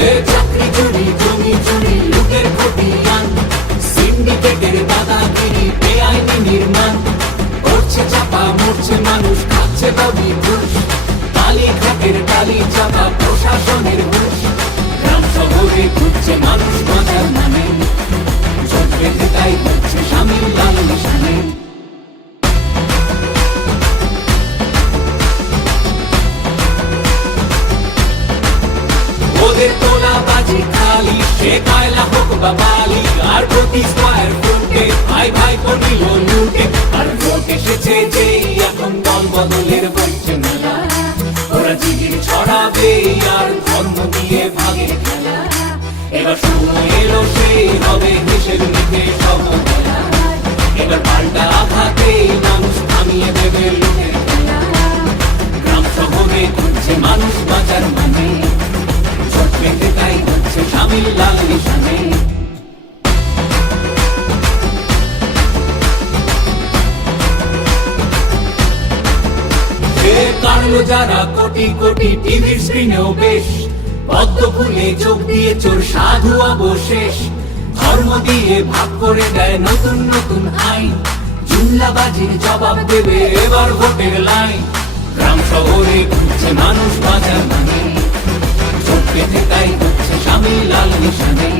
চাকরি চুরি, জমি চুরি, লুটের খতিয়ান নির্মাণ। করছে চাপা, মরছে মানুষ, খাচ্ছে দাবি ঘুষ। কালী ঘাটের টালি চাপা, প্রশাসনের ঘুষ। ওদের তোলা বাজি খালি, সে কয়লা হোক বা বালি, আর প্রতি স্কোয়ার ফুটে ভাই ভাই পড়িল লুটে আর ভোট এসেছে যেই এখন দল বদলের বইছে মেলা। ওরা জিগির ছড়াবে আর ধর্ম দিয়ে ভাগে খেলা। এবার সময় এলো সেই হবে দেশের মুখে সব এবার পাল্টা আঘাতে মানুষ থামিয়ে দেবে লুটের। কাড়লো যারা কোটি কোটি টিভির স্ক্রিনেও বেশ, পদ্ম ফুলে চোখ দিয়ে চোর সাধু অবশেষ। ধর্ম দিয়ে ভাগ করে দেয় নতুন নতুন আইন। জুল্লাবাজির জবাব দেবে এবার ভোটের লাইন। গ্রাম শহরে ঘুরছে মানুষ বাজার মানে। চোখ পেতে ঘুরছে স্বামী লাল নিশানে।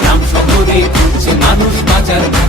গ্রাম শহরে ঘুরছে মানুষ বাজার মানে।